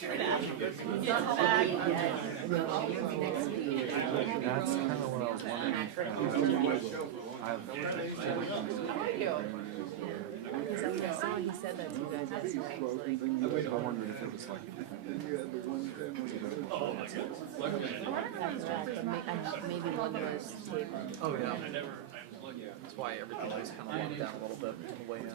That's kind of what I was wondering. Because I saw he said that to you guys yesterday. I wondered if it was like Maybe one was taped. Oh yeah. That's why everything was kind of locked down a little bit on the way in. I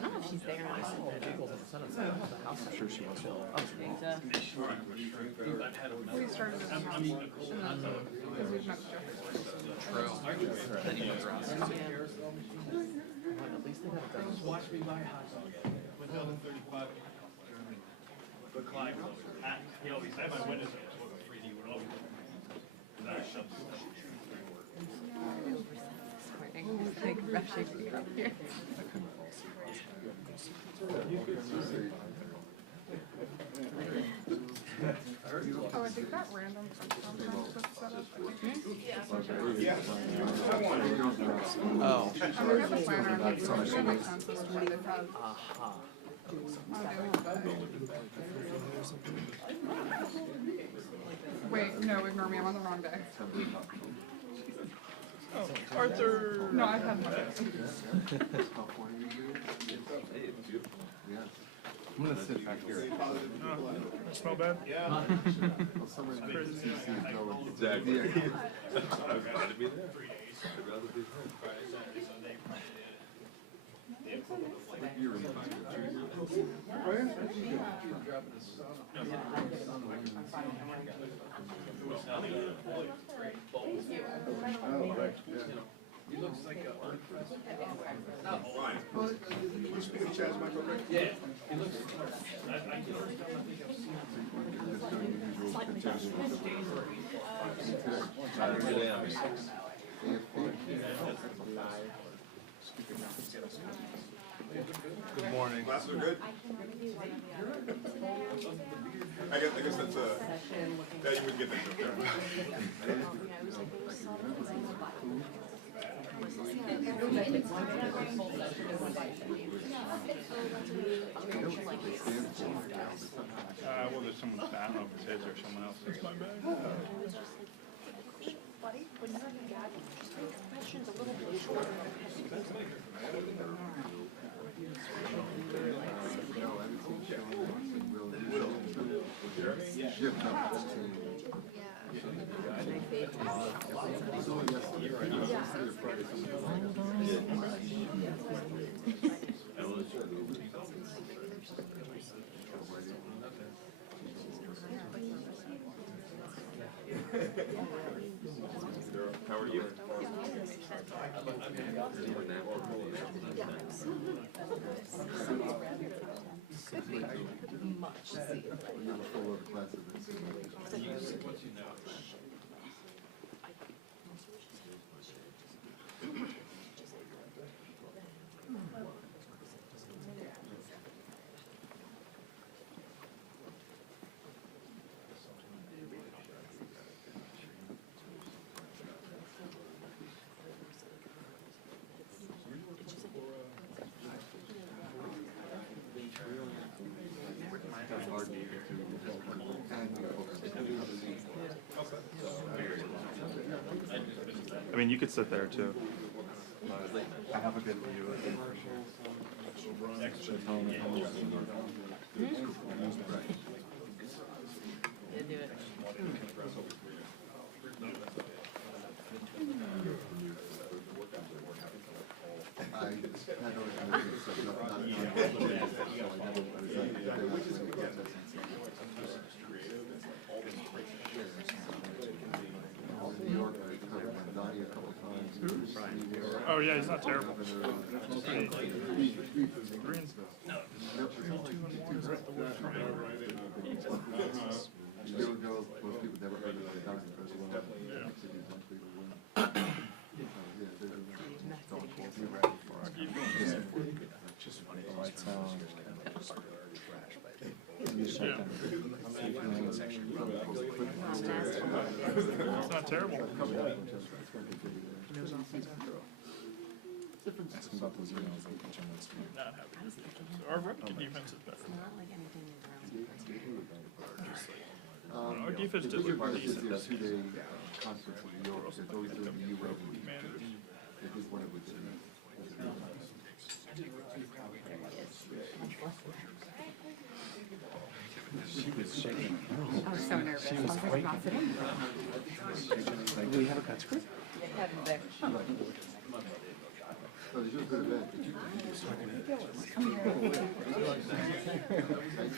don't know if she's there or not. I'm sure she was. We started in the house, and then because we've met True. Then you know around 6 years. At least they got it done. Watch me buy a hot dog. Went down to 35. But Clyde, he always had my windows open, so it was 3D, would always and I shut the stuff. Like rushing to come here. Oh, I think that random sometimes was set up. Oh. I mean, we have a planner, and it's going to make sense as to why they've had Aha. Wait, no, ignore me, I'm on the wrong day. Oh, Arthur! No, I've had Mondays. I'm gonna sit back here. Smell bad? Yeah. Exactly. I'd rather be there. I'd rather be home. He looks like a Yeah. he looks I can understand, I think I've seen Good morning. Classes are good? I guess that's yeah, you would get that joke there. well, there's someone's I don't know if it's his or someone else's. That's my bag. Buddy, when you're in the gap, just make the questions a little bit shorter. How are you? I mean, you could sit there too. I have a good view of it. Yeah, do it. Oh yeah, he's not terrible. It's not terrible. Asking about those emails, like, which I'm not Not happy. our run defense is better. Not like anything Our defense did look decent. That's who they conference of New York. There's always the new revenue. Managers. It was one of the. She was shaking. I was so nervous. I was like, not sitting. Do we have a cut script? Oh, did you go to bed? Did you?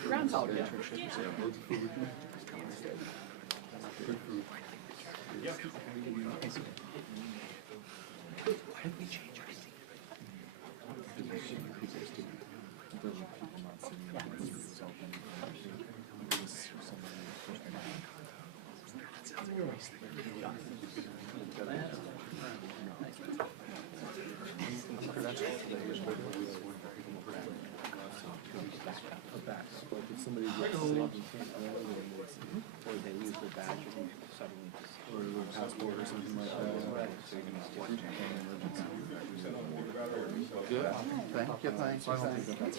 Groundhog Day. Why did we change our seat? Somebody gets sick, or they lose their badge and suddenly just, or their passport or something like that. So you can just watch it. Good. Thank you, thank you, thank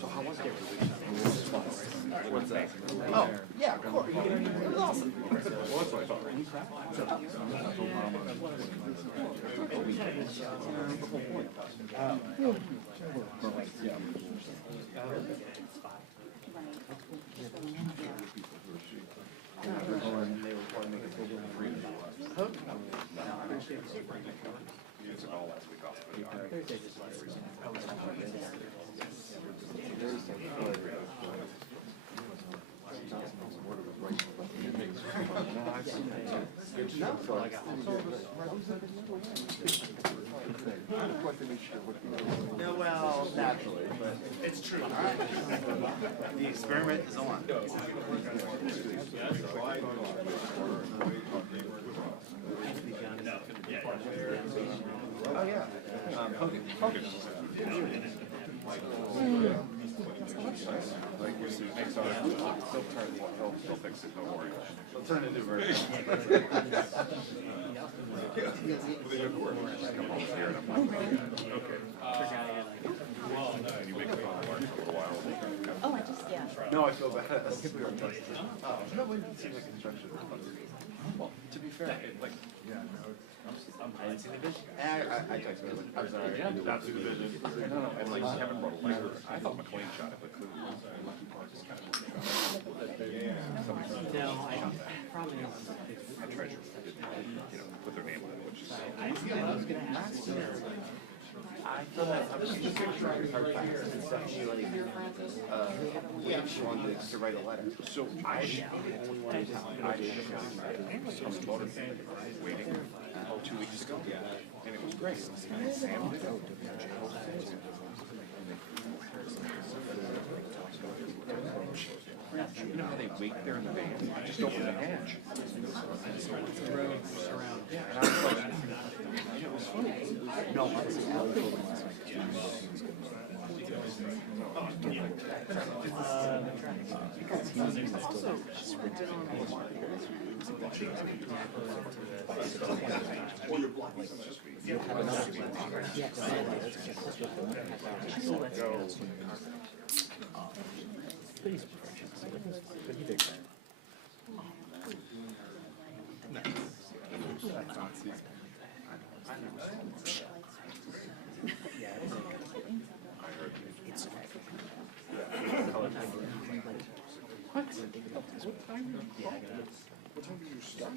So how was it? What's that? Oh, yeah, of course. It was awesome. Well, that's what I thought. No, well, naturally, but it's true. The experiment is on. Oh, yeah. Hogan. Like, we're seeing next on they'll fix it, don't worry. They'll turn it into a version. Oh, I just, yeah. No, I feel bad. Oh, no, it seems like construction. Well, to be fair, like, yeah, no, I didn't see the vision. I texted her. I'm sorry. Not through the vision. no, And like Kevin brought a lighter. I thought McLean shot it, but clearly. No, I don't, probably not. I treasure didn't, put their name on it, which is. I was gonna ask you. I feel that I was just trying her back and stuff. She like, she wanted to write a letter. So I only wanted to, I some motor waiting 2 weeks ago, and it was great. And Sam did it. You know how they wait there in the van? I just opened the hatch. Yeah, and I was like, it was funny. no, honestly, What time do you start?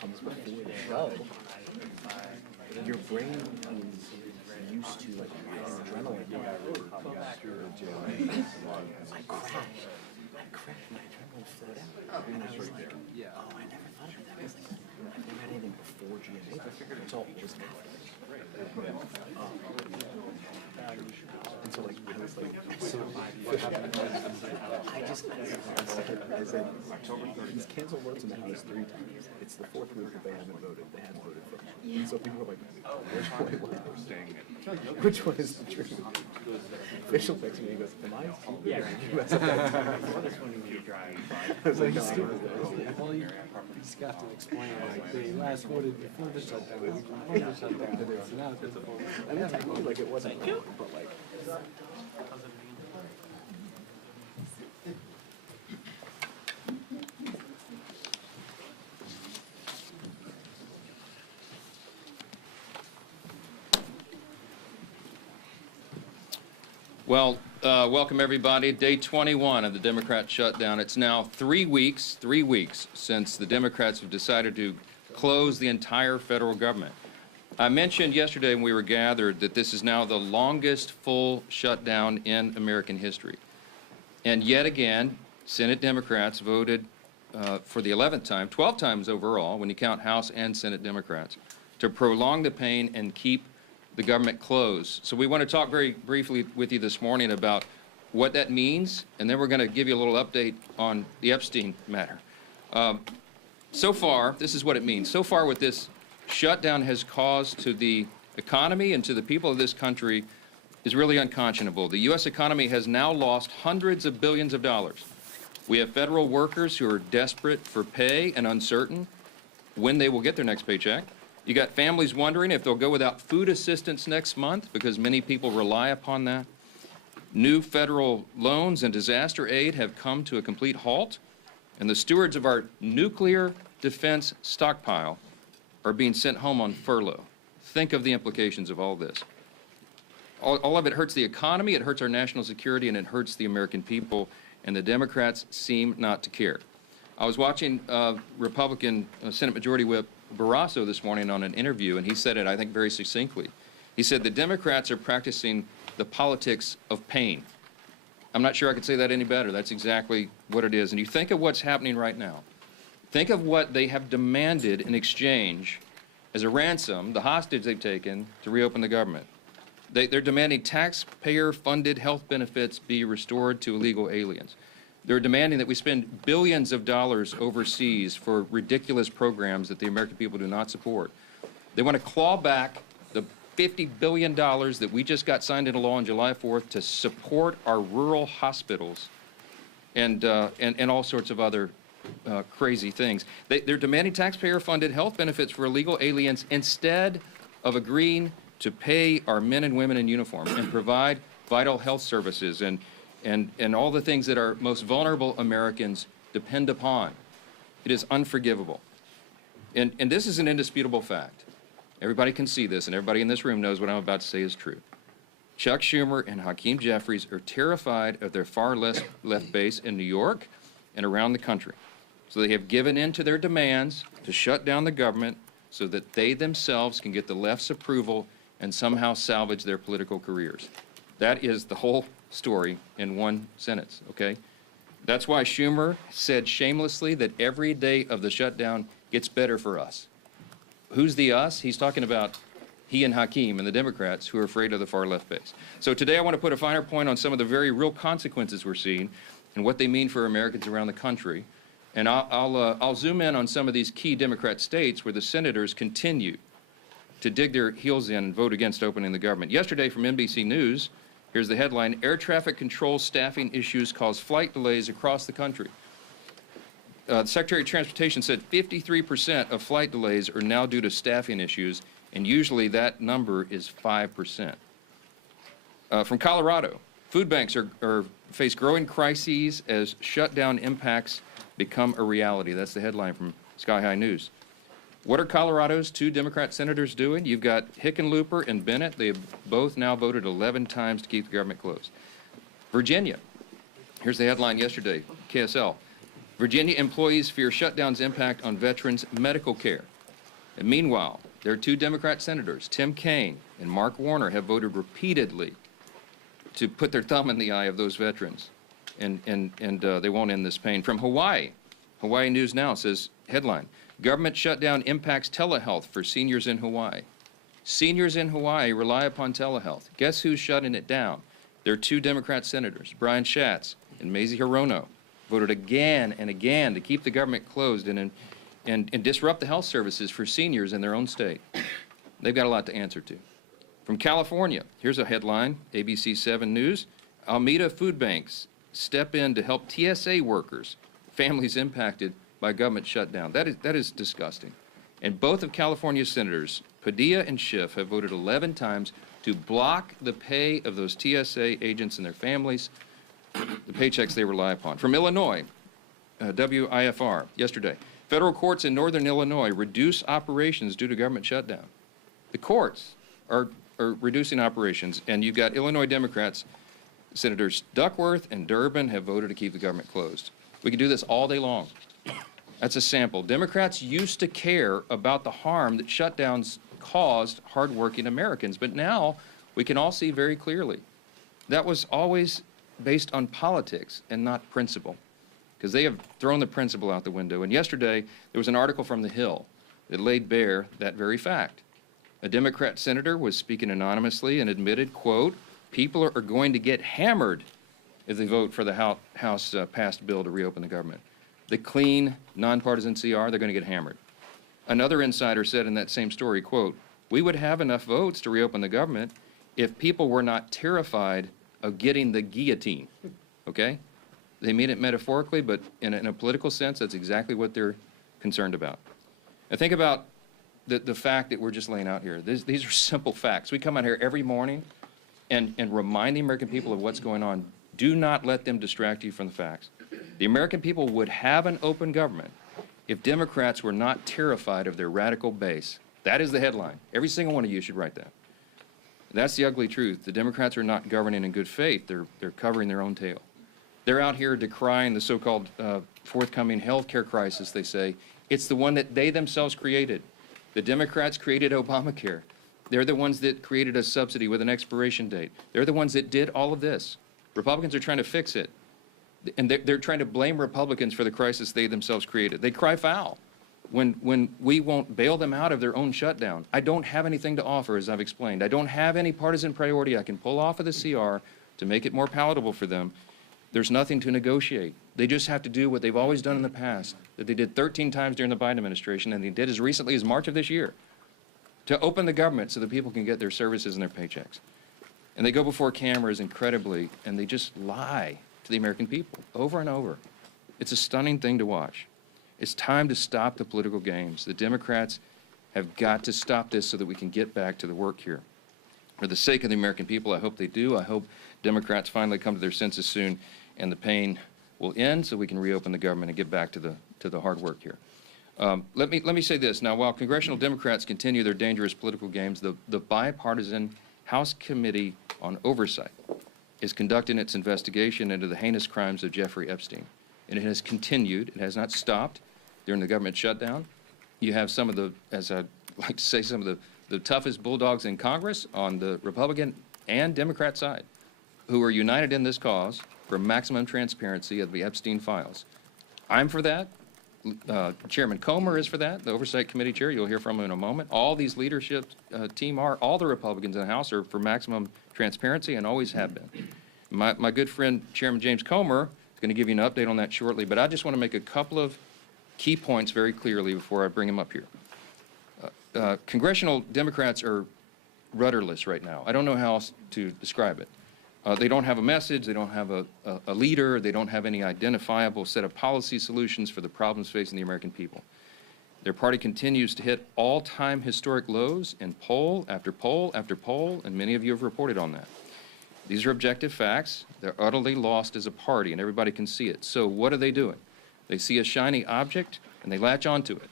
Comes before the show. Your brain is used to like adrenaline. I crashed. My adrenaline flowed out. And I was like, oh, I never thought of it that way. I've never had anything before GMA. It's all just after. And so like I was like, I said, he's canceled votes in the House 3 times. It's the 4th week that they haven't voted. They haven't voted for him. And so people were like, which one is the truth? Official texts me and goes, am I stupid? I was like, no, Well, you just have to explain, like, they last voted before the shutdown, before the shutdown, it's now it's I mean, technically, like, it wasn't wrong, but like, Well, welcome everybody. Day 21 of the Democrat shutdown. It's now 3 weeks since the Democrats have decided to close the entire federal government. I mentioned yesterday when we were gathered that this is now the longest full shutdown in American history. And yet again, Senate Democrats voted for the 11th time, 12 times overall, when you count House and Senate Democrats, to prolong the pain and keep the government closed. So we want to talk very briefly with you this morning about what that means, and then we're going to give you a little update on the Epstein matter. So far, this is what it means. So far, what this shutdown has caused to the economy and to the people of this country is really unconscionable. The U.S. economy has now lost hundreds of billions of dollars. We have federal workers who are desperate for pay and uncertain when they will get their next paycheck. You got families wondering if they'll go without food assistance next month because many people rely upon that. New federal loans and disaster aid have come to a complete halt, and the stewards of our nuclear defense stockpile are being sent home on furlough. Think of the implications of all this. All of it hurts the economy, it hurts our national security, and it hurts the American people, and the Democrats seem not to care. I was watching Republican Senate Majority Whip Barrasso this morning on an interview, and he said it, I think, very succinctly. He said the Democrats are practicing the politics of pain. I'm not sure I could say that any better. That's exactly what it is. And you think of what's happening right now. Think of what they have demanded in exchange as a ransom, the hostage they've taken to reopen the government. They're demanding taxpayer-funded health benefits be restored to illegal aliens. They're demanding that we spend billions of dollars overseas for ridiculous programs that the American people do not support. They want to claw back the $50 billion that we just got signed into law on July 4th to support our rural hospitals and all sorts of other crazy things. They're demanding taxpayer-funded health benefits for illegal aliens instead of agreeing to pay our men and women in uniform and provide vital health services and all the things that our most vulnerable Americans depend upon. It is unforgivable. And this is an indisputable fact. Everybody can see this, and everybody in this room knows what I'm about to say is true. Chuck Schumer and Hakeem Jeffries are terrified of their far left base in New York and around the country. So they have given in to their demands to shut down the government so that they themselves can get the left's approval and somehow salvage their political careers. That is the whole story in one sentence, okay? That's why Schumer said shamelessly that every day of the shutdown gets better for us. Who's the us? He's talking about he and Hakeem and the Democrats who are afraid of the far left base. So today I want to put a finer point on some of the very real consequences we're seeing and what they mean for Americans around the country. And I'll zoom in on some of these key Democrat states where the senators continue to dig their heels in and vote against opening the government. Yesterday from NBC News, here's the headline: air traffic control staffing issues cause flight delays across the country. The Secretary of Transportation said 53% of flight delays are now due to staffing issues, and usually that number is 5%. From Colorado, food banks face growing crises as shutdown impacts become a reality. That's the headline from Sky High News. What are Colorado's two Democrat senators doing? You've got Hickenlooper and Bennett. They have both now voted 11 times to keep the government closed. Virginia. Here's the headline yesterday, KSL. Virginia employees fear shutdown's impact on veterans' medical care. And meanwhile, there are two Democrat senators, Tim Kaine and Mark Warner, have voted repeatedly to put their thumb in the eye of those veterans. And they won't end this pain. From Hawaii, Hawaii News Now says, headline, government shutdown impacts telehealth for seniors in Hawaii. Seniors in Hawaii rely upon telehealth. Guess who's shutting it down? There are two Democrat senators, Brian Schatz and Mazie Hirono, voted again and again to keep the government closed and disrupt the health services for seniors in their own state. They've got a lot to answer to. From California, here's a headline, ABC 7 News. Alameda food banks step in to help TSA workers, families impacted by government shutdown. That is disgusting. And both of California's senators, Padilla and Schiff, have voted 11 times to block the pay of those TSA agents and their families, the paychecks they rely upon. From Illinois, WIFR, yesterday, federal courts in northern Illinois reduce operations due to government shutdown. The courts are reducing operations, and you've got Illinois Democrats, Senators Duckworth and Durbin have voted to keep the government closed. We could do this all day long. That's a sample. Democrats used to care about the harm that shutdowns caused hardworking Americans, but now we can all see very clearly that was always based on politics and not principle, because they have thrown the principle out the window. And yesterday, there was an article from The Hill that laid bare that very fact. A Democrat senator was speaking anonymously and admitted, quote, people are going to get hammered if they vote for the House passed bill to reopen the government. The clean, nonpartisan CR, they're going to get hammered. Another insider said in that same story, quote, we would have enough votes to reopen the government if people were not terrified of getting the guillotine, okay? They mean it metaphorically, but in a political sense, that's exactly what they're concerned about. Now think about the fact that we're just laying out here. These are simple facts. We come out here every morning and remind the American people of what's going on. Do not let them distract you from the facts. The American people would have an open government if Democrats were not terrified of their radical base. That is the headline. Every single one of you should write that. That's the ugly truth. The Democrats are not governing in good faith. They're covering their own tail. They're out here decrying the so-called forthcoming health care crisis, they say. It's the one that they themselves created. The Democrats created Obamacare. They're the ones that created a subsidy with an expiration date. They're the ones that did all of this. Republicans are trying to fix it. And they're trying to blame Republicans for the crisis they themselves created. They cry foul when we won't bail them out of their own shutdown. I don't have anything to offer, as I've explained. I don't have any partisan priority I can pull off of the CR to make it more palatable for them. There's nothing to negotiate. They just have to do what they've always done in the past, that they did 13 times during the Biden administration, and they did as recently as March of this year, to open the government so that people can get their services and their paychecks. And they go before cameras incredibly, and they just lie to the American people over and over. It's a stunning thing to watch. It's time to stop the political games. The Democrats have got to stop this so that we can get back to the work here. For the sake of the American people, I hope they do. I hope Democrats finally come to their senses soon and the pain will end so we can reopen the government and get back to the hard work here. Let me say this. Now, while congressional Democrats continue their dangerous political games, the bipartisan House Committee on Oversight is conducting its investigation into the heinous crimes of Jeffrey Epstein. And it has continued. It has not stopped during the government shutdown. You have some of the, as I like to say, some of the toughest bulldogs in Congress on the Republican and Democrat side who are united in this cause for maximum transparency of the Epstein files. I'm for that. Chairman Comer is for that, the Oversight Committee chair. You'll hear from him in a moment. All these leadership team are, all the Republicans in the House are for maximum transparency and always have been. My good friend, Chairman James Comer, is going to give you an update on that shortly, but I just want to make a couple of key points very clearly before I bring him up here. Congressional Democrats are rudderless right now. I don't know how else to describe it. They don't have a message, they don't have a leader, they don't have any identifiable set of policy solutions for the problems facing the American people. Their party continues to hit all-time historic lows in poll after poll after poll, and many of you have reported on that. These are objective facts. They're utterly lost as a party, and everybody can see it. So what are they doing? They see a shiny object, and they latch onto it.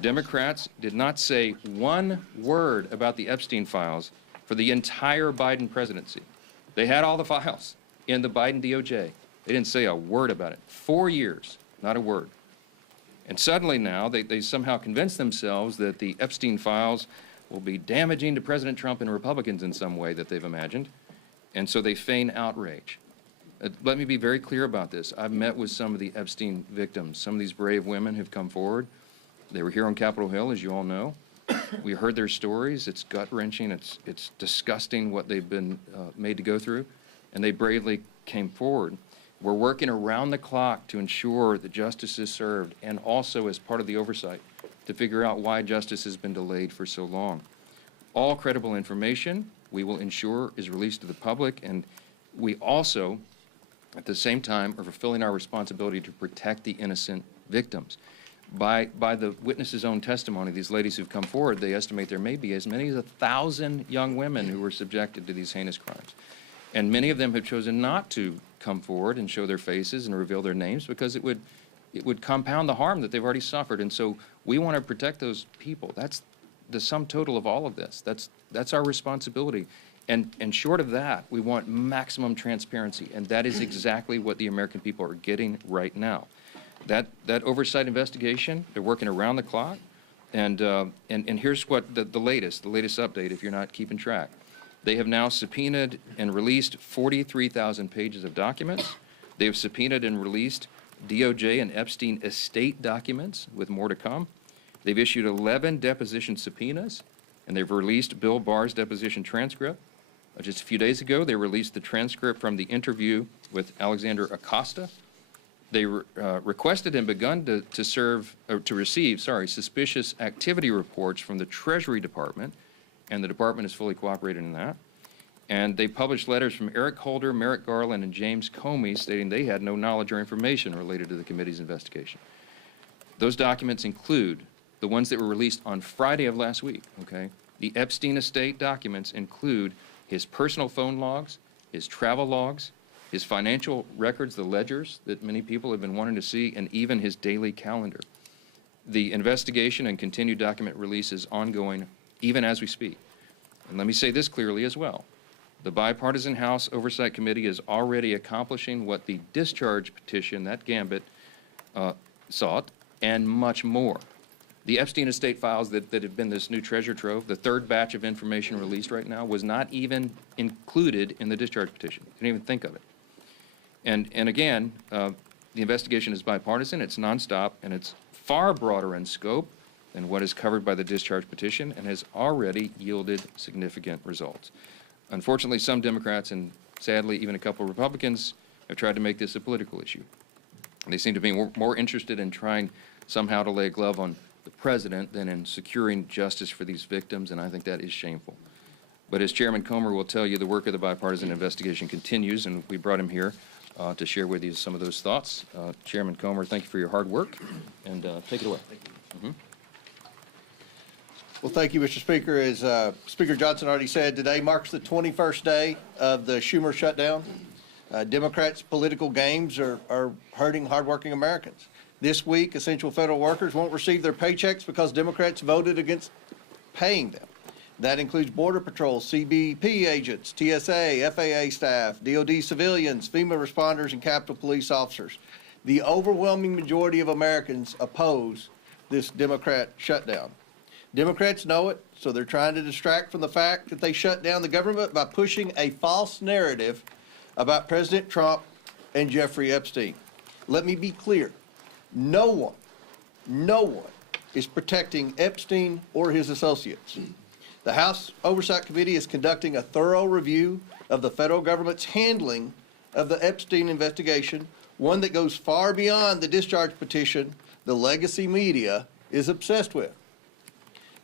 Democrats did not say one word about the Epstein files for the entire Biden presidency. They had all the files in the Biden DOJ. They didn't say a word about it. 4 years, not a word. And suddenly now, they somehow convince themselves that the Epstein files will be damaging to President Trump and Republicans in some way that they've imagined. And so they feign outrage. Let me be very clear about this. I've met with some of the Epstein victims, some of these brave women who've come forward. They were here on Capitol Hill, as you all know. We heard their stories. It's gut-wrenching. It's disgusting what they've been made to go through. and they bravely came forward. We're working around the clock to ensure that justice is served, and also as part of the oversight to figure out why justice has been delayed for so long. All credible information we will ensure is released to the public, and we also, at the same time, are fulfilling our responsibility to protect the innocent victims. By the witnesses' own testimony, these ladies who've come forward, they estimate there may be as many as 1,000 young women who were subjected to these heinous crimes. And many of them have chosen not to come forward and show their faces and reveal their names because it would compound the harm that they've already suffered. And so we want to protect those people. That's the sum total of all of this. That's our responsibility. And short of that, we want maximum transparency, and that is exactly what the American people are getting right now. That oversight investigation, they're working around the clock, and here's what the latest update, if you're not keeping track. They have now subpoenaed and released 43,000 pages of documents. They have subpoenaed and released DOJ and Epstein estate documents, with more to come. They've issued 11 deposition subpoenas, and they've released Bill Barr's deposition transcript. Just a few days ago, they released the transcript from the interview with Alexander Acosta. They requested and begun to receive suspicious activity reports from the Treasury Department, and the department is fully cooperating in that. And they published letters from Eric Holder, Merrick Garland, and James Comey stating they had no knowledge or information related to the committee's investigation. Those documents include the ones that were released on Friday of last week, okay? The Epstein estate documents include his personal phone logs, his travel logs, his financial records, the ledgers that many people have been wanting to see, and even his daily calendar. The investigation and continued document release is ongoing even as we speak. And let me say this clearly as well. The bipartisan House Oversight Committee is already accomplishing what the discharge petition, that gambit, sought, and much more. The Epstein estate files that have been this new treasure trove, the third batch of information released right now, was not even included in the discharge petition. Didn't even think of it. And again, the investigation is bipartisan, it's nonstop, and it's far broader in scope than what is covered by the discharge petition, and has already yielded significant results. Unfortunately, some Democrats, and sadly even a couple of Republicans, have tried to make this a political issue. And they seem to be more interested in trying somehow to lay a glove on the president than in securing justice for these victims, and I think that is shameful. But as Chairman Comer will tell you, the work of the bipartisan investigation continues, and we brought him here to share with you some of those thoughts. Chairman Comer, thank you for your hard work, and take it away. Well, thank you, Mr. Speaker. As Speaker Johnson already said, today marks the 21st day of the Schumer shutdown. Democrats' political games are hurting hardworking Americans. This week, essential federal workers won't receive their paychecks because Democrats voted against paying them. That includes Border Patrol, CBP agents, TSA, FAA staff, DOD civilians, FEMA responders, and Capitol Police officers. The overwhelming majority of Americans oppose this Democrat shutdown. Democrats know it, so they're trying to distract from the fact that they shut down the government by pushing a false narrative about President Trump and Jeffrey Epstein. Let me be clear. No one is protecting Epstein or his associates. The House Oversight Committee is conducting a thorough review of the federal government's handling of the Epstein investigation, one that goes far beyond the discharge petition the legacy media is obsessed with.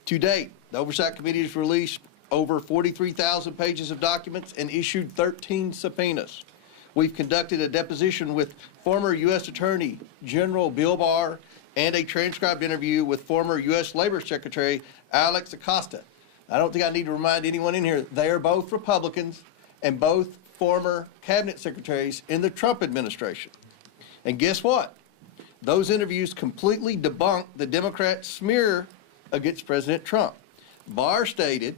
To date, the Oversight Committee has released over 43,000 pages of documents and issued 13 subpoenas. We've conducted a deposition with former U.S. Attorney General Bill Barr and a transcribed interview with former U.S. Labor Secretary Alex Acosta. I don't think I need to remind anyone in here, they are both Republicans and both former cabinet secretaries in the Trump administration. And guess what? Those interviews completely debunked the Democrat smear against President Trump. Barr stated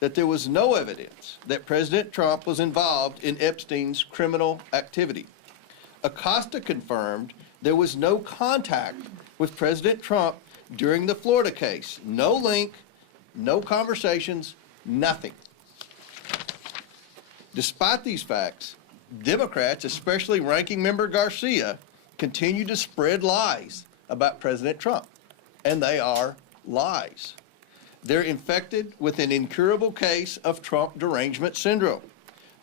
that there was no evidence that President Trump was involved in Epstein's criminal activity. Acosta confirmed there was no contact with President Trump during the Florida case. No link, no conversations, nothing. Despite these facts, Democrats, especially Ranking Member Garcia, continue to spread lies about President Trump, and they are lies. They're infected with an incurable case of Trump derangement syndrome.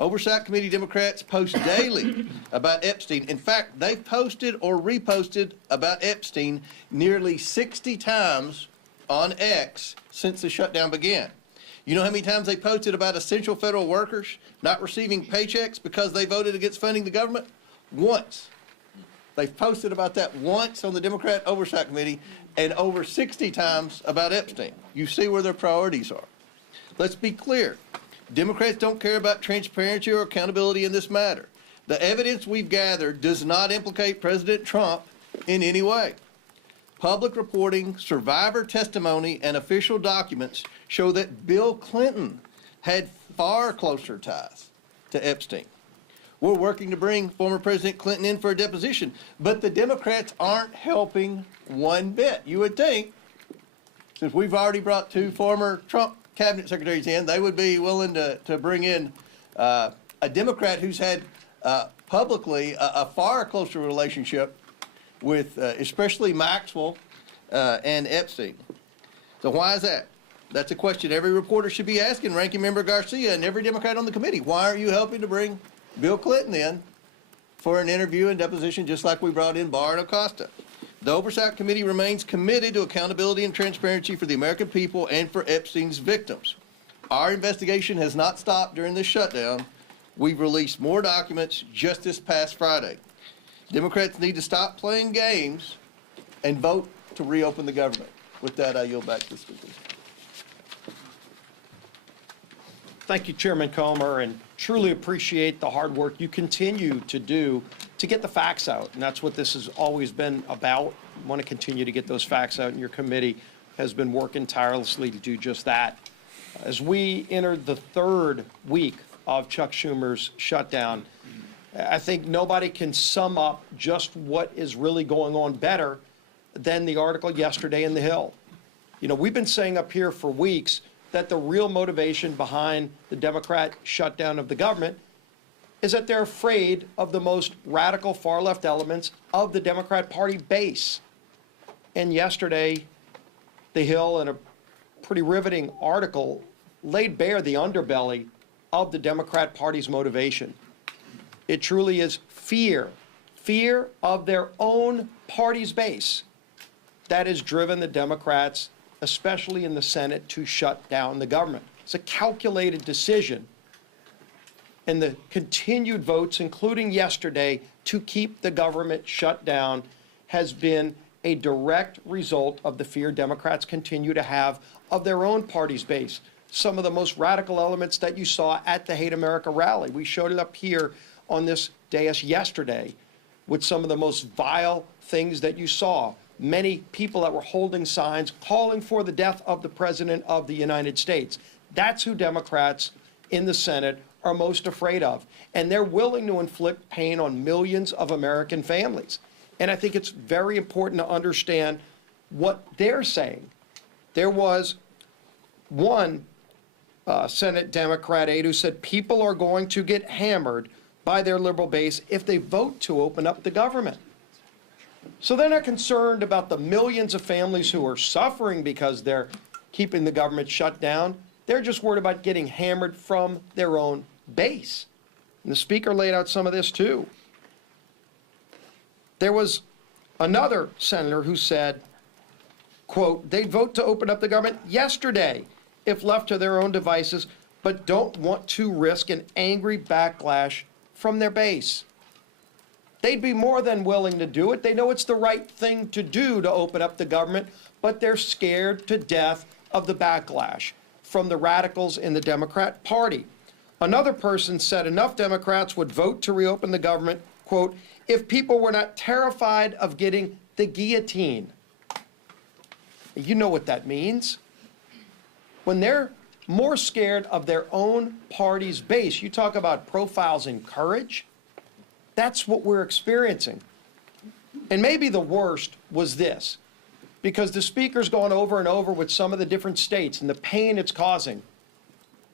Oversight Committee Democrats post daily about Epstein. In fact, they've posted or reposted about Epstein nearly 60 times on X since the shutdown began. You know how many times they posted about essential federal workers not receiving paychecks because they voted against funding the government? Once. They've posted about that once on the Democrat Oversight Committee and over 60 times about Epstein. You see where their priorities are. Let's be clear. Democrats don't care about transparency or accountability in this matter. The evidence we've gathered does not implicate President Trump in any way. Public reporting, survivor testimony, and official documents show that Bill Clinton had far closer ties to Epstein. We're working to bring former President Clinton in for a deposition, but the Democrats aren't helping one bit. You would think, since we've already brought 2 former Trump cabinet secretaries in, they would be willing to bring in a Democrat who's had publicly a far closer relationship with especially Maxwell and Epstein. So why is that? That's a question every reporter should be asking Ranking Member Garcia and every Democrat on the committee. Why aren't you helping to bring Bill Clinton in for an interview and deposition just like we brought in Barr and Acosta? The Oversight Committee remains committed to accountability and transparency for the American people and for Epstein's victims. Our investigation has not stopped during this shutdown. We've released more documents just this past Friday. Democrats need to stop playing games and vote to reopen the government. With that, I yield back to the speaker. Thank you, Chairman Comer, and truly appreciate the hard work you continue to do to get the facts out. And that's what this has always been about. I want to continue to get those facts out, and your committee has been working tirelessly to do just that. As we enter the 3rd week of Chuck Schumer's shutdown, I think nobody can sum up just what is really going on better than the article yesterday in The Hill. You know, we've been saying up here for weeks that the real motivation behind the Democrat shutdown of the government is that they're afraid of the most radical far-left elements of the Democrat Party base. And yesterday, The Hill, in a pretty riveting article, laid bare the underbelly of the Democrat Party's motivation. It truly is fear of their own party's base that has driven the Democrats, especially in the Senate, to shut down the government. It's a calculated decision. And the continued votes, including yesterday, to keep the government shut down has been a direct result of the fear Democrats continue to have of their own party's base. Some of the most radical elements that you saw at the Hate America rally. We showed it up here on this dais yesterday with some of the most vile things that you saw. Many people that were holding signs calling for the death of the President of the United States. That's who Democrats in the Senate are most afraid of. And they're willing to inflict pain on millions of American families. And I think it's very important to understand what they're saying. There was one Senate Democrat aide who said people are going to get hammered by their liberal base if they vote to open up the government. So they're not concerned about the millions of families who are suffering because they're keeping the government shut down. They're just worried about getting hammered from their own base. And the Speaker laid out some of this too. There was another senator who said, quote, they'd vote to open up the government yesterday if left to their own devices, but don't want to risk an angry backlash from their base. They'd be more than willing to do it. They know it's the right thing to do to open up the government, but they're scared to death of the backlash from the radicals in the Democrat Party. Another person said enough Democrats would vote to reopen the government, quote, if people were not terrified of getting the guillotine. You know what that means. When they're more scared of their own party's base, you talk about profiles in courage. That's what we're experiencing. And maybe the worst was this, because the Speaker's gone over and over with some of the different states and the pain it's causing,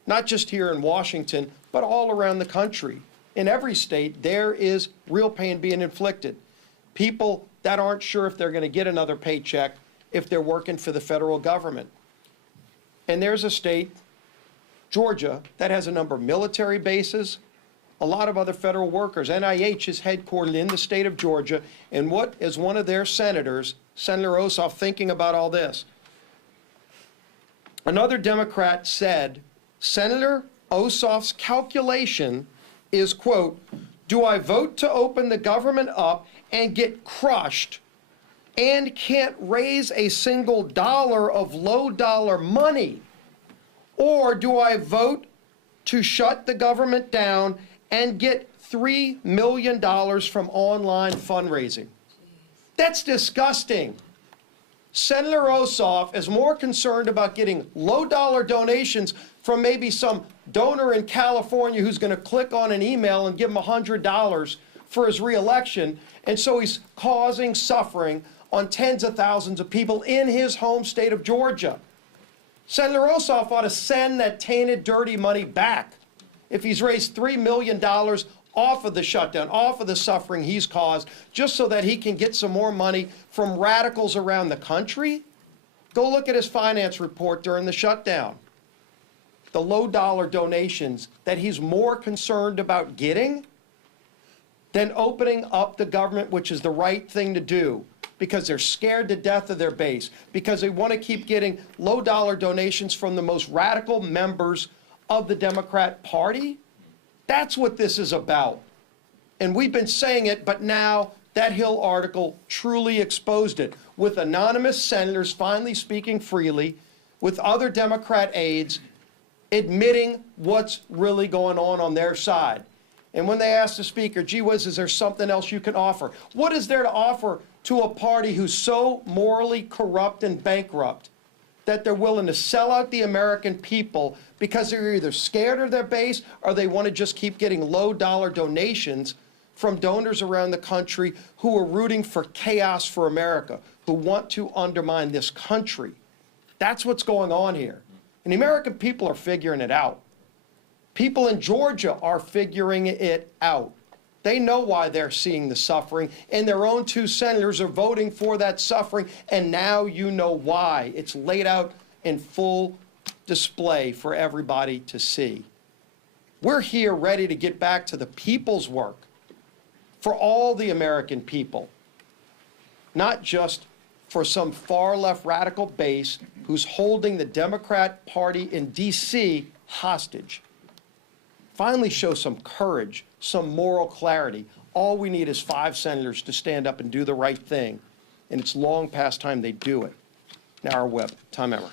not just here in Washington, but all around the country. In every state, there is real pain being inflicted. People that aren't sure if they're going to get another paycheck if they're working for the federal government. And there's a state, Georgia, that has a number of military bases, a lot of other federal workers. NIH is headquartered in the state of Georgia, and what is one of their senators, Senator Ossoff, thinking about all this? Another Democrat said, Senator Ossoff's calculation is, quote, do I vote to open the government up and get crushed and can't raise a single dollar of low-dollar money? Or do I vote to shut the government down and get $3 million from online fundraising? That's disgusting. Senator Ossoff is more concerned about getting low-dollar donations from maybe some donor in California who's going to click on an email and give him $100 for his reelection, and so he's causing suffering on tens of thousands of people in his home state of Georgia. Senator Ossoff ought to send that tainted, dirty money back if he's raised $3 million off of the shutdown, off of the suffering he's caused, just so that he can get some more money from radicals around the country. Go look at his finance report during the shutdown. The low-dollar donations that he's more concerned about getting than opening up the government, which is the right thing to do, because they're scared to death of their base, because they want to keep getting low-dollar donations from the most radical members of the Democrat Party. That's what this is about. And we've been saying it, but now that Hill article truly exposed it, with anonymous senators finally speaking freely, with other Democrat aides admitting what's really going on their side. And when they asked the speaker, gee whiz, is there something else you can offer? What is there to offer to a party who's so morally corrupt and bankrupt that they're willing to sell out the American people because they're either scared of their base or they want to just keep getting low-dollar donations from donors around the country who are rooting for chaos for America, who want to undermine this country? That's what's going on here. And the American people are figuring it out. People in Georgia are figuring it out. They know why they're seeing the suffering, and their own two senators are voting for that suffering, and now you know why. It's laid out in full display for everybody to see. We're here ready to get back to the people's work for all the American people, not just for some far-left radical base who's holding the Democrat Party in D.C. hostage. Finally show some courage, some moral clarity. All we need is 5 senators to stand up and do the right thing, and it's long past time they do it. Now our Webb, Tom Emmer.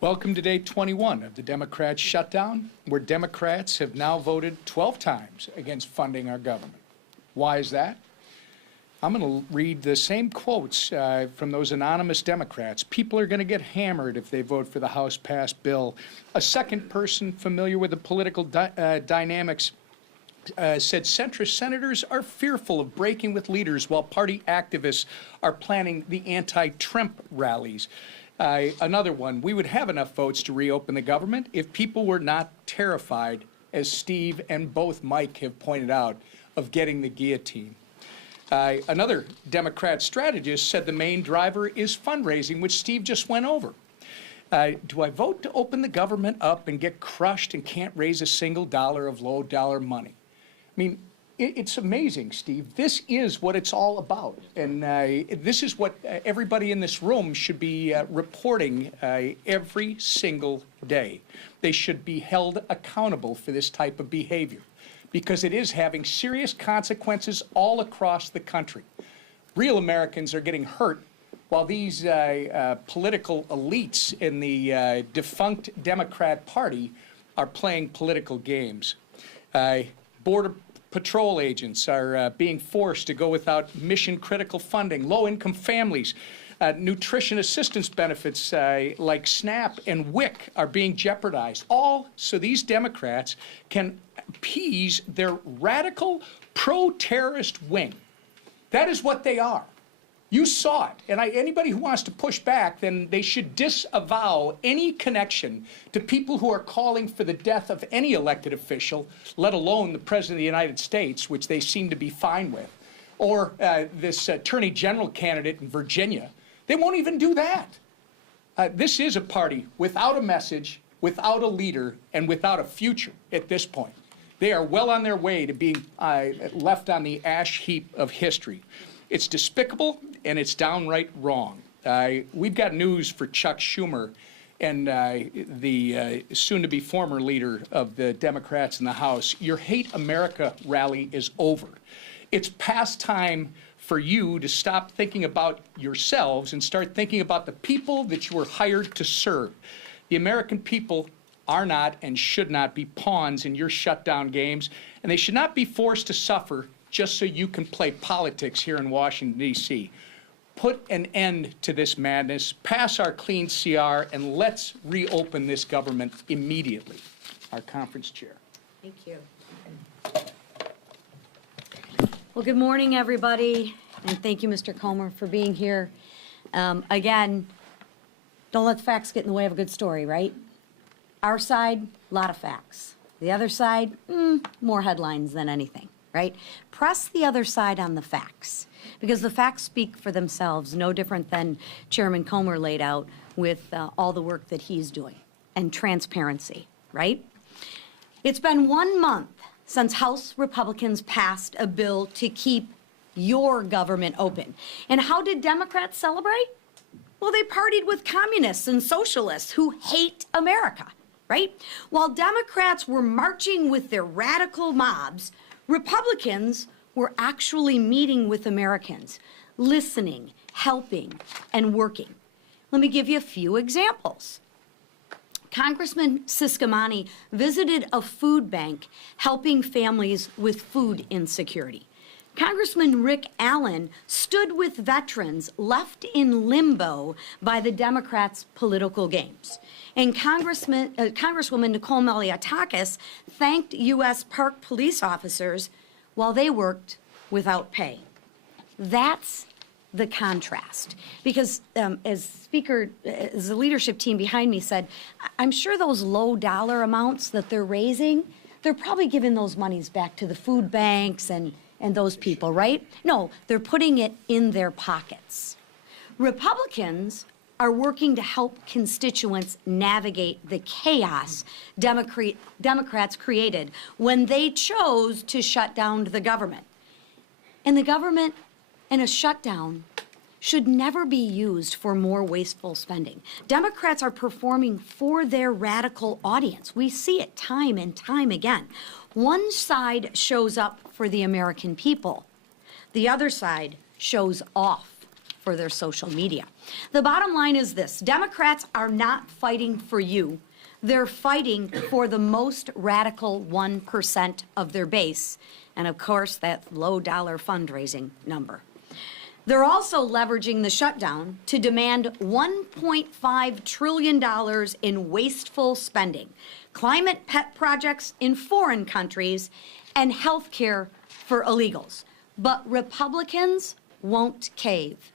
Welcome to day 21 of the Democrats' shutdown, where Democrats have now voted 12 times against funding our government. Why is that? I'm going to read the same quotes from those anonymous Democrats. People are going to get hammered if they vote for the House-passed bill. A second person familiar with the political dynamics said centrist senators are fearful of breaking with leaders while party activists are planning the anti-Trump rallies. Another one, we would have enough votes to reopen the government if people were not terrified, as Steve and both Mike have pointed out, of getting the guillotine. Another Democrat strategist said the main driver is fundraising, which Steve just went over. Do I vote to open the government up and get crushed and can't raise a single dollar of low-dollar money? I mean, it's amazing, Steve. This is what it's all about. And this is what everybody in this room should be reporting every single day. They should be held accountable for this type of behavior, because it is having serious consequences all across the country. Real Americans are getting hurt while these political elites in the defunct Democrat Party are playing political games. Border Patrol agents are being forced to go without mission-critical funding. Low-income families, nutrition assistance benefits like SNAP and WIC are being jeopardized, all so these Democrats can appease their radical pro-terrorist wing. That is what they are. You saw it. And anybody who wants to push back, then they should disavow any connection to people who are calling for the death of any elected official, let alone the President of the United States, which they seem to be fine with, or this Attorney General candidate in Virginia. They won't even do that. This is a party without a message, without a leader, and without a future at this point. They are well on their way to being left on the ash heap of history. It's despicable, and it's downright wrong. We've got news for Chuck Schumer and the soon-to-be former leader of the Democrats in the House. Your Hate America rally is over. It's past time for you to stop thinking about yourselves and start thinking about the people that you were hired to serve. The American people are not and should not be pawns in your shutdown games, and they should not be forced to suffer just so you can play politics here in Washington, D.C. Put an end to this madness, pass our clean CR, and let's reopen this government immediately. Our conference chair. Thank you. Well, good morning, everybody, and thank you, Mr. Comer, for being here. Again, don't let the facts get in the way of a good story, right? Our side, a lot of facts. The other side, more headlines than anything, right? Press the other side on the facts, because the facts speak for themselves, no different than Chairman Comer laid out with all the work that he's doing, and transparency, right? It's been 1 month since House Republicans passed a bill to keep your government open. And how did Democrats celebrate? Well, they partied with communists and socialists who hate America, right? While Democrats were marching with their radical mobs, Republicans were actually meeting with Americans, listening, helping, and working. Let me give you a few examples. Congressman Ciscomani visited a food bank helping families with food insecurity. Congressman Rick Allen stood with veterans left in limbo by the Democrats' political games. And Congresswoman Nicole Malliotakis thanked U.S. Park police officers while they worked without pay. That's the contrast. Because as the leadership team behind me said, I'm sure those low dollar amounts that they're raising, they're probably giving those monies back to the food banks and those people, right? No, they're putting it in their pockets. Republicans are working to help constituents navigate the chaos Democrats created when they chose to shut down the government. And the government and a shutdown should never be used for more wasteful spending. Democrats are performing for their radical audience. We see it time and time again. One side shows up for the American people. The other side shows off for their social media. The bottom line is this: Democrats are not fighting for you. They're fighting for the most radical 1% of their base, and of course, that low-dollar fundraising number. They're also leveraging the shutdown to demand $1.5 trillion in wasteful spending, climate pet projects in foreign countries, and health care for illegals. But Republicans won't cave.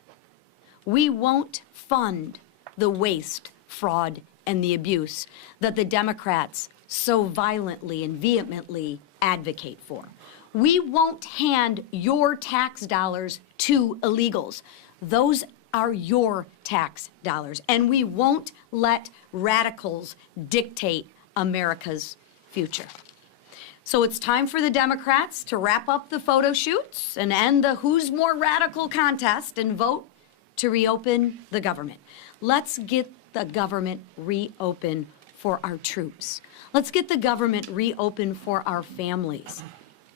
We won't fund the waste, fraud, and the abuse that the Democrats so violently and vehemently advocate for. We won't hand your tax dollars to illegals. Those are your tax dollars. And we won't let radicals dictate America's future. So it's time for the Democrats to wrap up the photo shoots and end the who's more radical contest and vote to reopen the government. Let's get the government reopened for our troops. Let's get the government reopened for our families.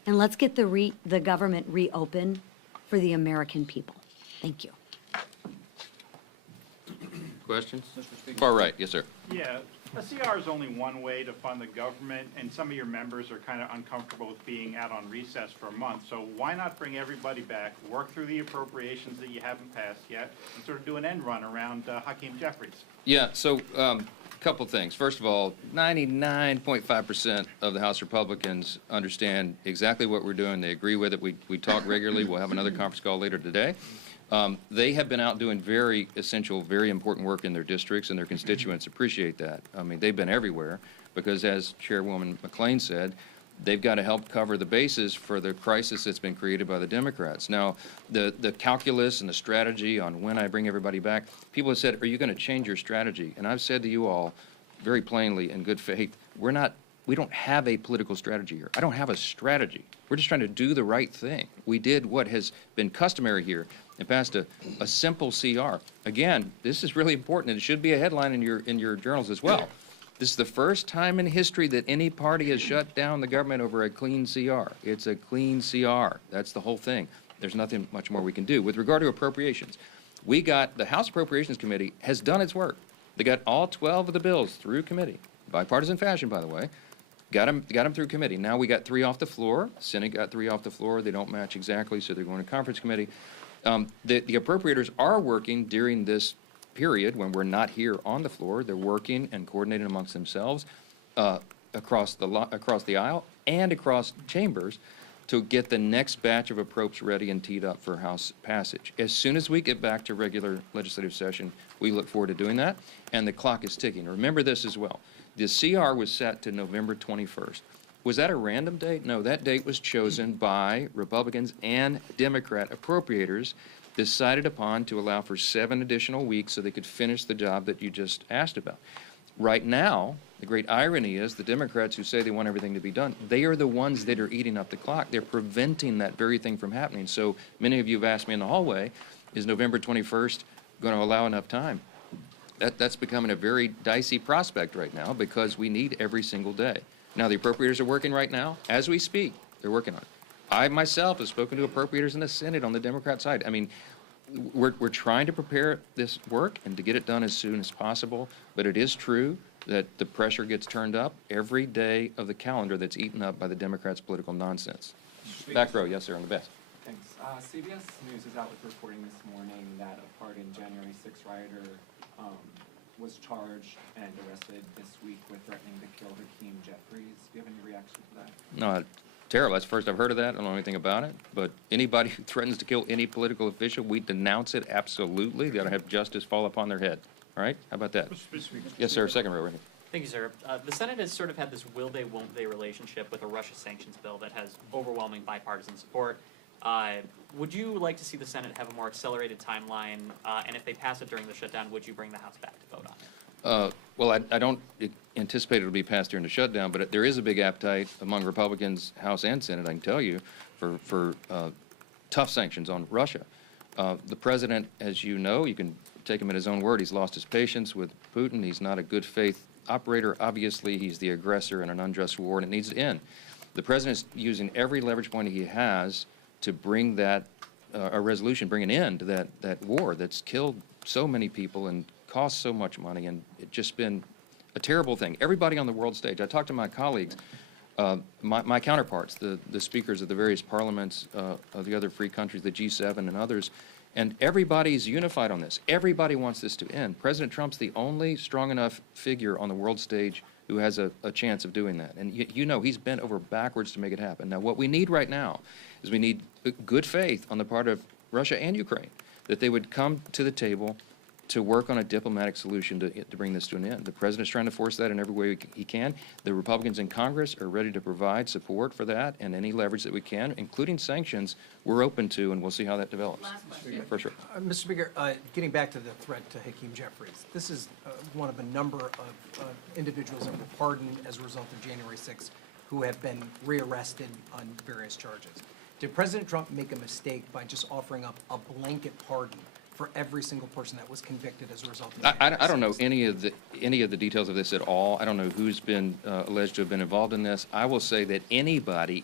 And let's get the government reopened for the American people. Thank you. Questions? Far right, yes, sir. Yeah, a CR is only one way to fund the government, and some of your members are kind of uncomfortable with being out on recess for a month. So why not bring everybody back, work through the appropriations that you haven't passed yet, and sort of do an end run around Hakeem Jeffries? Yeah, so couple things. First of all, 99.5% of the House Republicans understand exactly what we're doing. They agree with it. We talk regularly. We'll have another conference call later today. They have been out doing very essential, very important work in their districts, and their constituents appreciate that. I mean, they've been everywhere because, as Chairwoman McClain said, they've got to help cover the bases for the crisis that's been created by the Democrats. Now, the calculus and the strategy on when I bring everybody back, people have said, are you going to change your strategy? And I've said to you all very plainly in good faith, we don't have a political strategy here. I don't have a strategy. We're just trying to do the right thing. We did what has been customary here and passed a simple CR. Again, this is really important, and it should be a headline in your journals as well. This is the first time in history that any party has shut down the government over a clean CR. It's a clean CR. That's the whole thing. There's nothing much more we can do. With regard to appropriations, the House Appropriations Committee has done its work. They got all 12 of the bills through committee, bipartisan fashion, by the way. Got them through committee. Now we got 3 off the floor. Senate got 3 off the floor. They don't match exactly, so they're going to conference committee. The appropriators are working during this period when we're not here on the floor. They're working and coordinating amongst themselves across the aisle and across chambers to get the next batch of appropes ready and teed up for House passage. As soon as we get back to regular legislative session, we look forward to doing that, and the clock is ticking. Remember this as well. The CR was set to November 21st. Was that a random date? No, that date was chosen by Republicans and Democrat appropriators, decided upon to allow for 7 additional weeks so they could finish the job that you just asked about. Right now, the great irony is the Democrats who say they want everything to be done, they are the ones that are eating up the clock. They're preventing that very thing from happening. So many of you have asked me in the hallway, is November 21st going to allow enough time? That's becoming a very dicey prospect right now because we need every single day. Now, the appropriators are working right now. As we speak, they're working on it. I myself have spoken to appropriators in the Senate on the Democrat side. I mean, we're trying to prepare this work and to get it done as soon as possible, but it is true that the pressure gets turned up every day of the calendar that's eaten up by the Democrats' political nonsense. Back row, yes, sir, on the best. Thanks. CBS News is out with reporting this morning that a part in January 6 rioter was charged and arrested this week with threatening to kill Hakeem Jeffries. Do you have any reaction to that? No, terrible. That's the first I've heard of that. I don't know anything about it. But anybody who threatens to kill any political official, we denounce it absolutely. They got to have justice fall upon their head. All right? How about that? Yes, sir. Second row right here. Thank you, sir. The Senate has sort of had this will-they, won't-they relationship with a Russia sanctions bill that has overwhelming bipartisan support. Would you like to see the Senate have a more accelerated timeline? And if they pass it during the shutdown, would you bring the House back to vote on it? Well, I don't anticipate it'll be passed during the shutdown, but there is a big appetite among Republicans, House and Senate, I can tell you, for tough sanctions on Russia. The president, as you know, you can take him at his own word, he's lost his patience with Putin. He's not a good faith operator. Obviously, he's the aggressor in an unjust war, and it needs to end. The president is using every leverage point he has to bring that a resolution, bring an end to that war that's killed so many people and cost so much money, and it's just been a terrible thing. Everybody on the world stage, I talked to my colleagues, my counterparts, the speakers of the various parliaments of the other free countries, the G7 and others, and everybody's unified on this. Everybody wants this to end. President Trump's the only strong enough figure on the world stage who has a chance of doing that. And you know he's bent over backwards to make it happen. Now, what we need right now is we need good faith on the part of Russia and Ukraine, that they would come to the table to work on a diplomatic solution to bring this to an end. The president's trying to force that in every way he can. The Republicans in Congress are ready to provide support for that, and any leverage that we can, including sanctions, we're open to, and we'll see how that develops. For sure. Mr. Speaker, getting back to the threat to Hakeem Jeffries, this is one of a number of individuals that were pardoned as a result of January 6th who have been rearrested on various charges. Did President Trump make a mistake by just offering up a blanket pardon for every single person that was convicted as a result of I don't know any of the details of this at all. I don't know who's been alleged to have been involved in this. I will say that anybody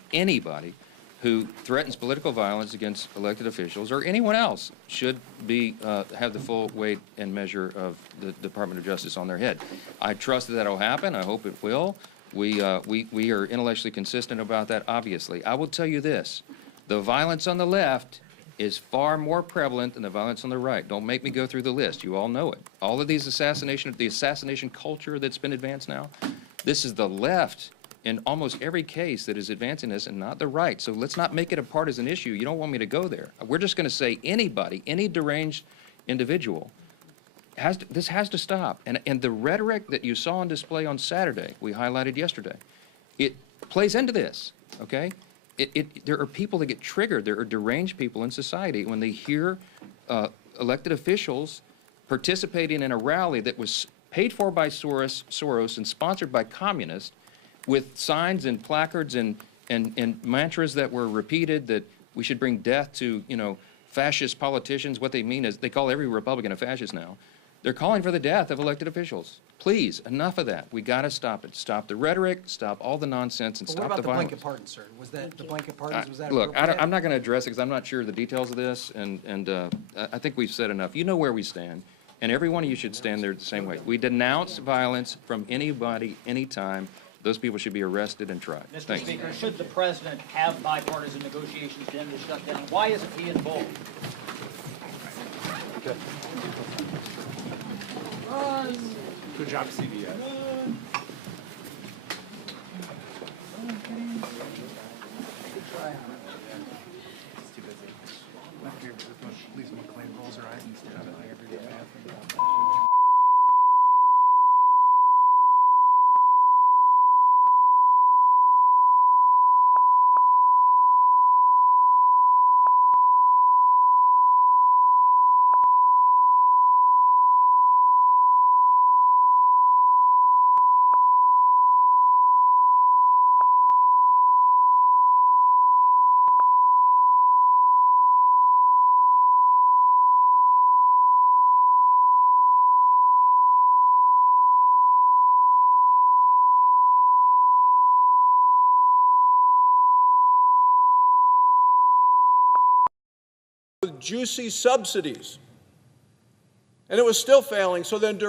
who threatens political violence against elected officials or anyone else should be have the full weight and measure of the Department of Justice on their head. I trust that will happen. I hope it will. We are intellectually consistent about that, obviously. I will tell you this. The violence on the left is far more prevalent than the violence on the right. Don't make me go through the list. You all know it. All of these the assassination culture that's been advanced now, this is the left in almost every case that is advancing this and not the right. So let's not make it a partisan issue. You don't want me to go there. We're just going to say anybody, any deranged individual, this has to stop. And the rhetoric that you saw on display on Saturday, we highlighted yesterday, it plays into this, okay? There are people that get triggered. There are deranged people in society when they hear elected officials participating in a rally that was paid for by Soros and sponsored by communists with signs and placards and mantras that were repeated that we should bring death to, you know, fascist politicians. What they mean is they call every Republican a fascist now. They're calling for the death of elected officials. Please, enough of that. We got to stop it. Stop the rhetoric, stop all the nonsense, and But stop what about the the violence. blanket pardons, sir? Was that, the blanket pardons, was that Look, appropriate? I'm not going to address it because I'm not sure of the details of this, and I think we've said enough. You know where we stand, and every one of you should stand there the same way. We denounce violence from anybody, anytime. Those people should be arrested and tried. Mr. Thanks. Speaker, should the president have bipartisan negotiations to end the shutdown? Why isn't he involved? Good job, CBS. Lisa McClain rolls her eyes and stares at my everyday bathroom. With juicy subsidies, and it was still failing. So then during